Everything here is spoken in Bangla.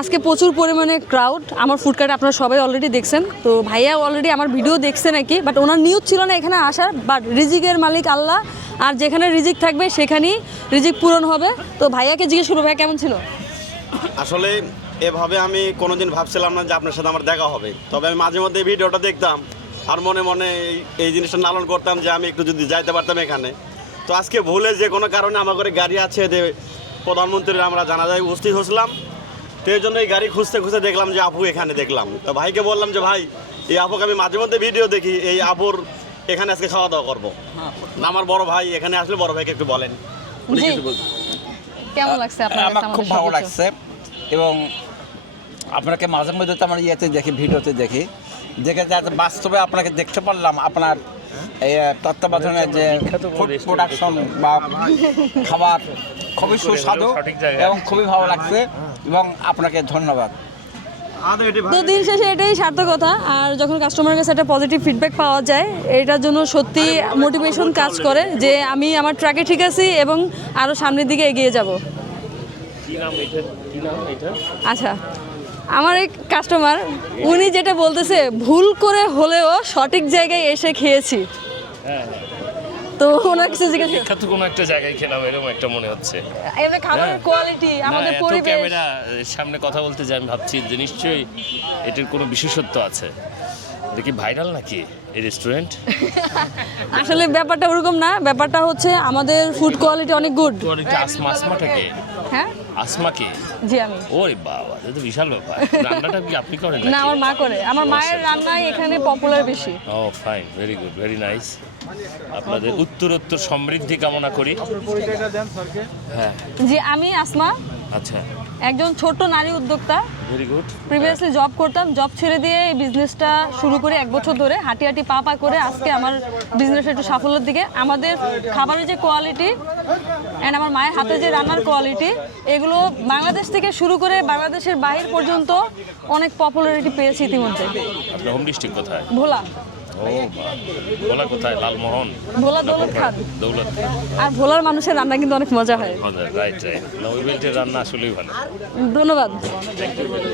আজকে প্রচুর পরিমাণে ক্রাউড আমার ফুড কার্টে আপনারা সবাই অলরেডি দেখছেন। তো ভাইয়া অলরেডি আমার ভিডিও দেখছে নাকি, বাট ওনার নিউজ ছিল না এখানে আসার, বাট রিজিকের মালিক আল্লাহ, আর যেখানে রিজিক থাকবে সেখানেই রিজিক পূরণ হবে। তো ভাইয়াকে জিজ্ঞেস করবো, ভাইয়া কেমন ছিল? আসলে এভাবে আমি কোনোদিন ভাবছিলাম না যে আপনার সাথে আমার দেখা হবে, তবে আমি মাঝে মধ্যে ভিডিওটা দেখতাম আর মনে মনে এই জিনিসটা লালন করতাম যে আমি একটু যদি যাইতে পারতাম এখানে। তো আজকে ভুলে যে কোনো কারণে আমার ঘরে গাড়ি আছে, প্রধানমন্ত্রীর আমরা জানাজায় উপস্থিত হয়েছিলাম, তো এই জন্য এই গাড়ি খুঁজতে খুঁজতে দেখলাম যে আপু এখানে দেখলাম। তো ভাইকে বললাম যে ভাই, এই আপুকে আমি মাঝে মধ্যে ভিডিও দেখি, এই আপুর এখানে আজকে খাওয়া দাওয়া করবো। আমার বড় ভাই এখানে আসলে বড় ভাইকে একটু বলেন। জি, কেমন লাগছে আপনার? আমার খুব ভালো লাগছে, এবং আপনাকে মাঝে মধ্যে তো আমার ইয়েতে দেখি, ভিডিওতে দেখি, দেখে যাতে বাস্তবে আপনাকে দেখতে পারলাম, আপনার এই তত্ত্বাবধানের যে ফুড প্রোডাকশন বা খাবার খুবই সুস্বাদু এবং খুবই ভালো লাগছে, এবং আপনাকে ধন্যবাদ। তো দিন শেষে এটাই সার্থকতা। আর যখন কাস্টমারের কাছে একটা পজিটিভ ফিডব্যাক পাওয়া যায়, এটার জন্য সত্যি মোটিভেশন কাজ করে যে আমি আমার ট্র্যাকে ঠিক আছি এবং আরও সামনের দিকে এগিয়ে যাব। আচ্ছা, আমার এক কাস্টমার, উনি যেটা বলতেছে, ভুল করে হলেও সঠিক জায়গায় এসে খেয়েছি। তো ওনার কাছে জিজ্ঞেস বিখ্যাত কোনো একটা জায়গায় খেলাম এরকম একটা মনে হচ্ছে। এবার খাবারের কোয়ালিটি, আমাদের পরিবেশ, ক্যামেরা সামনে কথা বলতে যাই, আমি ভাবছি যে নিশ্চয়ই এটার কোনো বিশেষত্ব আছে। এটা কি ভাইরাল নাকি এই রেস্টুরেন্ট? আসলে ব্যাপারটা ওরকম না, ব্যাপারটা হচ্ছে আমাদের ফুড কোয়ালিটি অনেক গুড। কোয়ালিটি আসমাটাকে, হ্যাঁ আসমাকে? জি আমি। ওরে বাবা, এটা তো বিশাল ব্যাপার। রান্নাটা কি আপনি করেন না, আমার মা করে। আমার মায়ের রান্নাই এখানে পপুলার বেশি। Oh fine, very good, very nice. আপনাদের উত্তরোত্তর সমৃদ্ধি কামনা করি। হ্যাঁ, জি, আমি আসমা, আচ্ছা, একজন ছোট নারী উদ্যোক্তা। Very good. প্রিভিয়াসলি জব করতাম, জব ছেড়ে দিয়ে এই বিজনেসটা শুরু করে 1 বছর ধরে হাঁটি হাঁটি পা পা করে আজকে আমার বিজনেসটা একটু সাফল্যের দিকে। আমাদের খাবারের যে কোয়ালিটি অ্যান্ড আমার মায়ের হাতে যে রান্নার কোয়ালিটি, এগুলো বাংলাদেশ থেকে শুরু করে বাংলাদেশের বাইরে পর্যন্ত অনেক পপুলারিটি পেয়েছে ইতিমধ্যে। আপনার হোম ডিস্ট্রিক্ট কোথায়? ভোলা। ও ভোলা কোথায়? লালমোহন? ভোলা দৌলত খান। দৌলত। আর ভোলার মানুষের রান্না কিন্তু অনেক মজা হয়। Right right. নবী বেল্টের রান্না আসলেই ভালো। ধন্যবাদ।